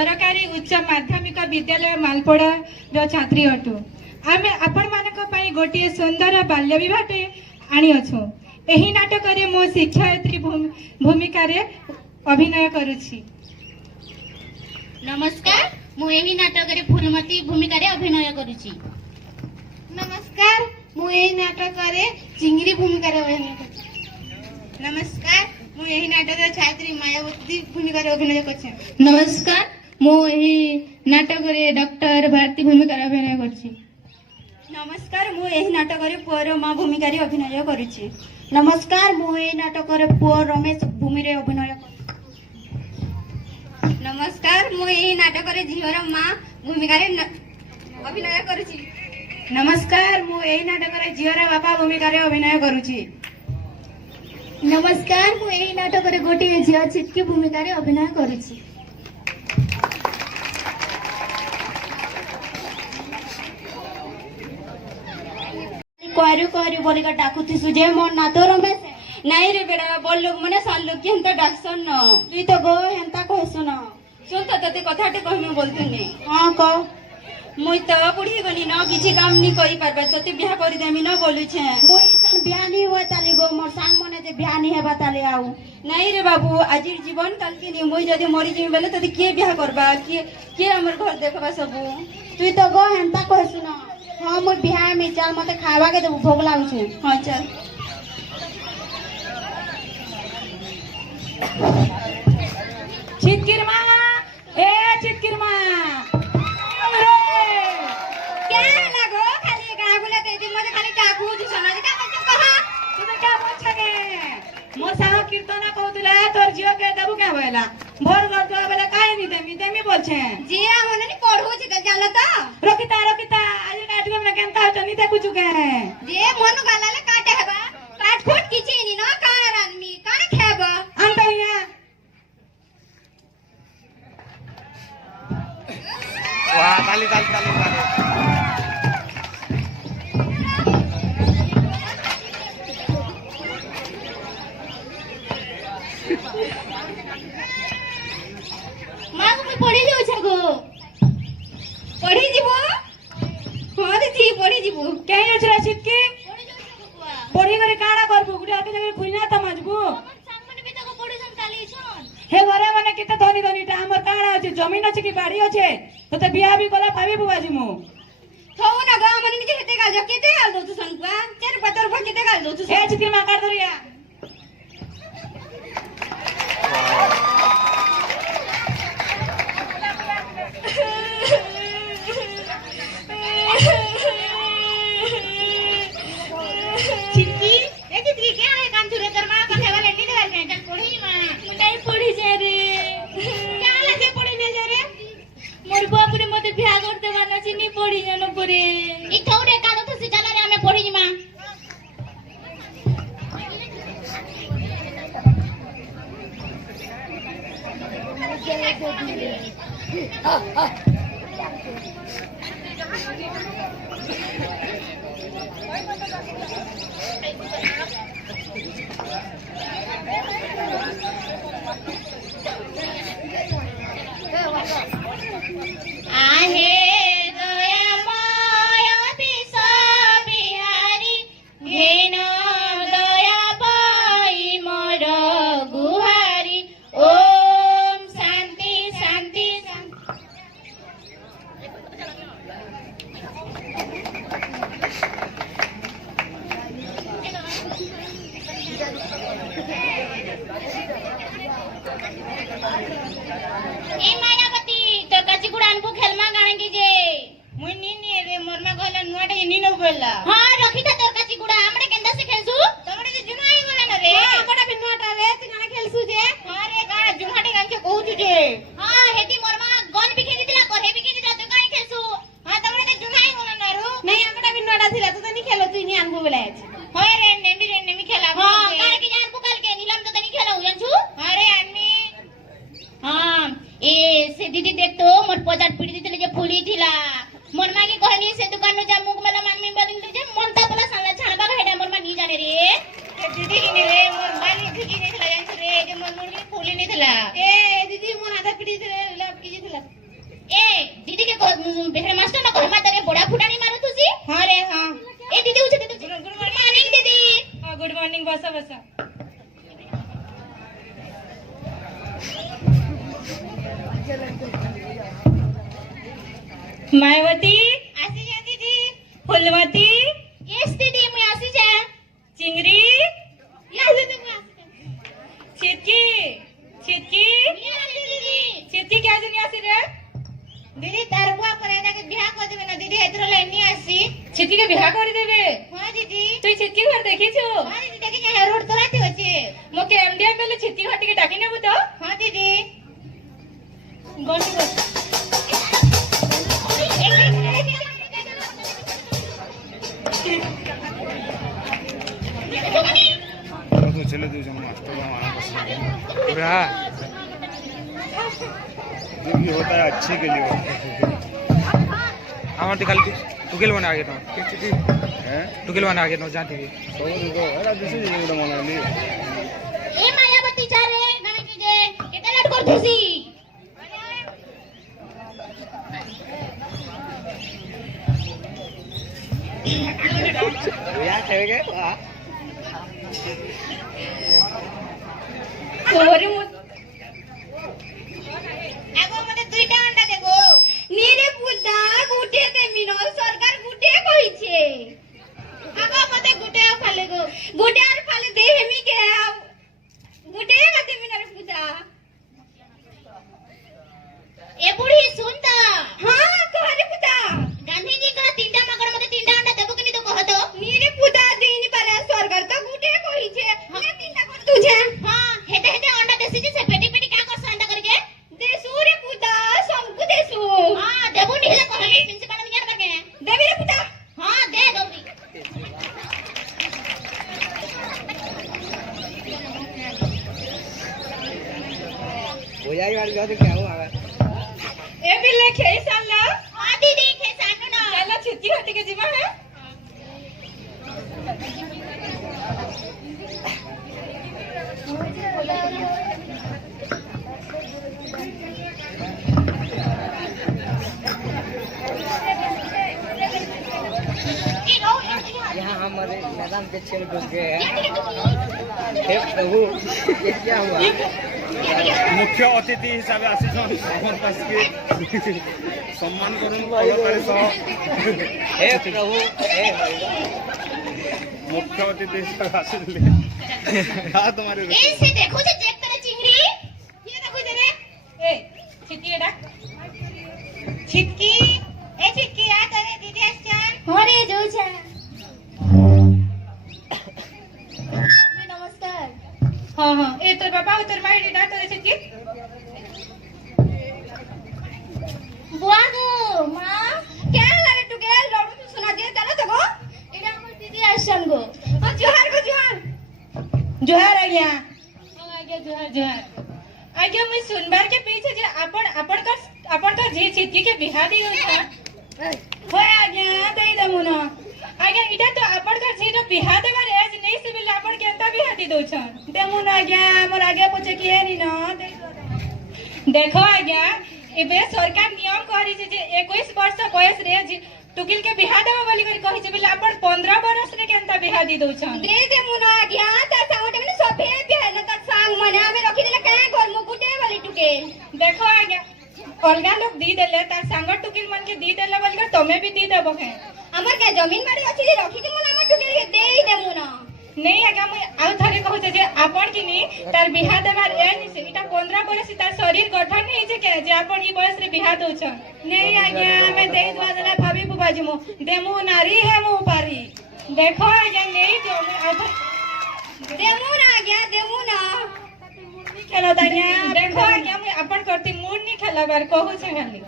सरकारी उच्च माध्यमिक विद्यालय मालपड़ा छात्री अटू। आम आपण मान गोटे सुंदर बाल्य विवाहटे आनी अच्छु। एही नाटक रे मो शिक्षयित्री भूमिका रे अभिनय करुछि। नमस्कार, मु एही नाटक रे फूलमती भूमिका रे अभिनय करुछि। नमस्कार, मु एही नाटक रे चिंगरी भूमिका रे अभिनय करुछि। नमस्कार, मु एही नाटक रे छात्री मायावती भूमिका रे अभिनय करुछि। नमस्कार, मु एही नाटक रे डॉक्टर भारती भूमिका रे अभिनय करुछि। नमस्कार, मु एही नाटक रे पुअर मां भूमिका रे अभिनय करुछि। नमस्कार, मु एही नाटक रे पुअ रमेश भूमि रे अभिनय करुछि। नमस्कार, मु एही नाटक रे झियर मां भूमिका रे अभिनय करुछि। नमस्कार, मु एही नाटक रे झियर बापा भूमिका रे अभिनय करुछि। नमस्कार, मु एही नाटक रे गोटे झिया चिटकी भूमिका रे अभिनय करुछि। क्वारू क्वारू बोलिका डाकुथिसु जे मोर ना तो रमेश नाई रे बेड़ा बोल लोग मने साल लोग केनता डाकसन न तुई तो गो हेंता कहसु न सुन त तते कथाटे कहमे बोलतुनी। हां क मुई तो बुढ़ी गनी न किछि काम नी कई परबा तते बियाह करि देमी न बोलु छे। मुई जन बियाह नी होय ताली गो मोर सांग मने जे बियाह नी हेबा ताली आउ नाई रे बाबू आजिर जीवन काल के नी मुई जदी मरि जेमी बेले तते के बियाह करबा के हमर घर देखबा सबु तुई तो गो हेंता कहसु न। हाँ मोर बिहार में चल मते खावा के देबू भोग लागुछे। हाँ चल चितकिर माँ ए चितकिर माँ क्या लागो खाली गागुला दे दी मते खाली काकू जी सुना जे का कहा तुमे क्या बोल छगे मो साह कीर्तन कहतुला तोर जियो के देबू क्या होएला भोर घर तो बेला काहे नी देमी बोल छे जिया मने नी पढ़ो छी के जाला त रोकिता आज नाटक में केनता होचनी देखु चुके जे मन गालाले काटे हेबा काट फुट किछि नी न काहे रानमी काहे खेबा अंतरिया वाह ताली मां को पढ़ी जाउ छगो पढ़ी जीवो। हां रे जी पढ़ी जीवो के छरा चितकी पढ़ी जाउ छगो बुआ पढ़ी करे काड़ा करबू गुडी आके जगे खुइना त मजबू हमर सामने भी तको पढ़ी जन काली छन हे घरे माने केते धनी टा हमर काड़ा अछि जमीन अछि कि बाड़ी अछि तते बियाह भी कोला पाबी बुआजी मु थौ ना गा मने नी केते गाल जो केते गाल दो तू संगवा तेरे बतर भा केते गाल दो तू ए चितकी मा काट दरिया चितकी ए चितकी क्या है काम छुरे कर मां कथे वाले नी गाल ने चल पढ़ी मां नहीं पढ़ी जा रे क्या लगे पढ़ी ने जा रे मोर बाप रे मते बियाह कर देबा न छी नी पढ़ी जानो परे ई थौरे कागज से चला रे हमें पढ़ी मां आहे दया माया पिसा बिहारी घेन दया पाई मोर गुहारी ओम शांति शांति ए मायावती तो कच्ची गुड़ान को खेलमा गाने की जे मुई नी नी रे मोर में कहला नुआटे नी न बोलला। हां रखी था तोर कच्ची गुड़ा हमरे केंदा से खेलसु तमरे जे जुनाई बोला न रे हां बड़ा बिनुआटा रे तू गाना खेलसु जे हां रे गाना जुनाटे गान के कहू जे हां हेती मोर मा गन भी खेली दिला करे भी खेली तू काई खेलसु हां तमरे जे जुनाई बोला न रो नहीं हमरा बिनुआटा थिला तू त नी खेलो तू नी आनबो बोला होय रे नेमी खेला हां काहे के जान पुकल के नीलम तो तनी खेलौ जानछु हां रे आनमी हां ए से दीदी देख तो मोर पजाट पीड़ी दिले जे फुली थिला मोर मा के कहनी से दुकान नु जा मुग मेला मानमी बलिन जे मन ता बोला साला छाड़बा हेडा मोर मा नी जाने रे दीदी की रे मोर माली खिकी नहीं खला जान रे जे मोर मुर्गी फूली नहीं थला ए दीदी मोर आधा पीड़ी थे लब की थला बेहड़ मास्टर ना कहमा तरे बड़ा फुटानी मारो तुसी हाँ रे हाँ ए दीदी उछे दीदी गुड मॉर्निंग दीदी हाँ गुड मॉर्निंग बसा बसा मायावती आसी जा दीदी फुलवती यस दीदी मैं आसी जा चिंगरी यस दीदी मैं आसी जा छिटकी छिटकी ये आसी दीदी छिटकी क्या जनी आसी रे दीदी तार बुआ परेदा के बियाह कर देबे ना दीदी एतरो लाइनी आसी छिटकी के बिहा कर देबे हां दीदी তুই छिटकी घर देखी छु हां दीदी देखि जा रोड तोराती होचे मोके एमडीएम बेले छिटकी घर टिके डाकी नेबु तो हां दीदी गंडी बस तो चले दो जन मास्टर का माना पसंद पूरा जो भी होता है अच्छे के लिए होता है আমার তো খালি টুকেল বানা আগে তো हैं টুকেল বানা আগে তো জানতে सब देखो एला दूसरी जगह उड़ा मना ली ए मायावती जा रे नमे की जे केते लेट करथुसी या खेगे वाह तोरी मु आगो मते दुईटा अंडा देगो নিরে পুতা গুটে দেমি ন সরকার গুটে কইছে आगो मते गुटे फाले गो গুটে আর ফালে দে হেমি কে গুটে কা দেমি না রে পুতা ए बुढ़ी सुन ता हां कहरे पुता गांधी जी का तीनटा मगर मते तीनटा अंडा देबो कि नहीं तो कह तो নিরে পুতা দিন পারে সরকার তো গুটে কইছে আমি তিনটা কর তুঝে हां हेते हेते अंडा देसी जी से पेटी पेटी का कर अंडा करके देसु रे पुता सबको देसु हां देबो नहीं ले कहले प्रिंसिपल ने यार करके देबी रे पुता हां दे दौरी हो जाएगी वाली बात क्या हुआ ए बिल्ले खेई साला हां दीदी खे सानो ना चला छिटकी घर टिके जीवा है ए रो यहाँ हमारे मैदान के छेड़ घुस गए हैं हे प्रभु ये क्या हुआ मुख्य अतिथि हिसाब से आसीछन हमर पास के सम्मान करून कलाकारी सह हे प्रभु हे मुख्य अतिथि हिसाब से आसीले हां तुम्हारे ए से देखो जे चेक करे चिंगड़ी ये देखो दे रे ए छिटकी रे डाक छिटकी ए छिटकी आ करे दीदी आछन हरे जो छे नमस्कार हाँ हाँ ए तोर बाबा और तोर माई डाक तोरे छिटकी बुआ गो मां क्या करे तू के लड़ू तू सुना दे चलो तो गो एडा हमर दीदी आसन गो और जोहार गो जोहार जोहार आ गया हाँ आ गया जोहार जोहार आ गया मैं सुनबार के पीछे जे अपन का जी छिटकी के बिहा दी होता होय आ गया दे दमुना आ गया इटा तो अपन का जी तो बिहा देवा रे आज नहीं से बिल्ला अपन के अंता बिहा दी दो छन दमुना आ गया हमर आगे पछे की है नी ना देखो आ गया एबे सरकार नियम करी जे 21 वर्ष बयस रे टुकिल के बिहा देवा बोली करी कहि जे बिल्ला अपन 15 वर्ष रे के अंता बिहा दी दो छन दे दे मुना गया ता साउटे में सभे बिहान ता सांग मने हमें रखी देले काहे घर मु गुटे वाली टुके देखो आ गया अलगा लोग दी देले तार सांग टुकिल मन के दी देले बोल के तमे भी दी देबो है हमर के जमीन बाड़ी अछि जे रखी दे मुना हमर टुके के देई दे मुना नहीं आगा मैं आउ थरे कहू जे आपण किनी तार बिहा देबार ए निसे इटा 15 बरस तार शरीर गठन नहीं जे के जे आपण ई बयस रे बिहा दउ छ नहीं आज्ञा हमें देई दवा देला भाभी बुबाजी मु देमु नारी है मु पारी देखो आज्ञा नहीं जो मैं आउ दे मुना गया दे मुना खेला दानिया देखो आज्ञा मैं अपन करती मूड नहीं खेला बार कहू छ खाली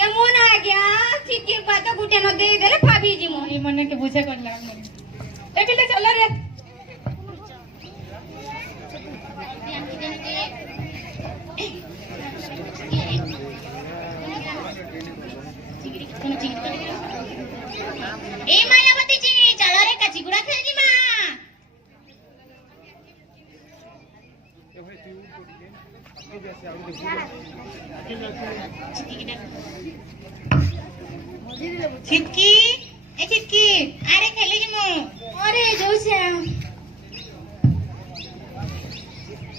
दे मुना गया ठीक के बात गुटे न देई देले भाभी जी मु ई मने के बुझे करला ए बिले चल रे ए मायावती जी चलो रे कचिगुड़ा खेल जी मां छिटकी ए छिटकी आरे खेले जी मु अरे जोसे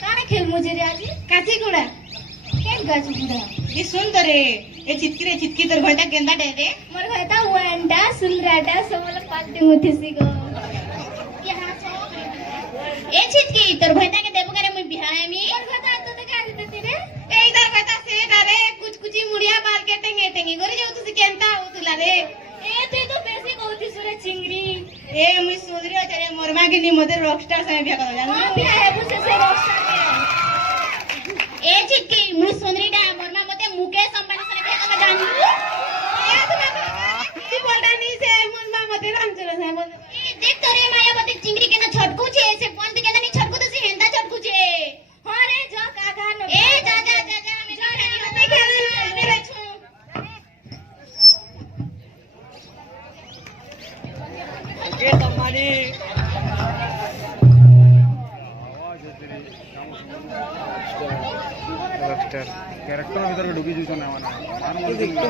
काने खेल मुझे रे आज काठी गुड़ा केन गाछ बुढ़ा ये सुन तो रे ए छिटकी रे छिटकी तोर घंटा गेंदा डे रे मोर कहता वंडा सुलराटा सबल पालती मुथिसी गो ए छिटकी तोर घंटा के देबो करे मुई बिहाय मी मोर कहता तो का देती रे ए इधर कहता से रे कुछ कुछ मुड़िया मार के टेंगे टेंगे गोरे जाऊ तुसी केनता हो तुला रे ए तू तो बेसी कहती सुरे चिंगड़ी ए मुई सुधरी अचे मोरमा के नी मते रॉकस्टार से बिया कर जानु हां बिया है बुसे से रोस्टर ए छिटकी मुई सुंदरी डा मोरमा मते मुकेश अंबानी से बिया कर जानु ए तू बोलता नी से मोरमा मते रामचंद्र से बोल ए देख तो रे मायावती चिंगड़ी के ना छटकू छे से पंत के ना नी छटकू तो से हेंदा छटकू छे हां रे जो काका न ए जा जा जा जा हमें नहीं खेल नहीं रह छु ये तुम्हारी रॉकस्टार କ୍ୟାରେକ୍ଟର ଭିତରେ ଡୁବି ଯାଉଛନ୍ତି किती दिवस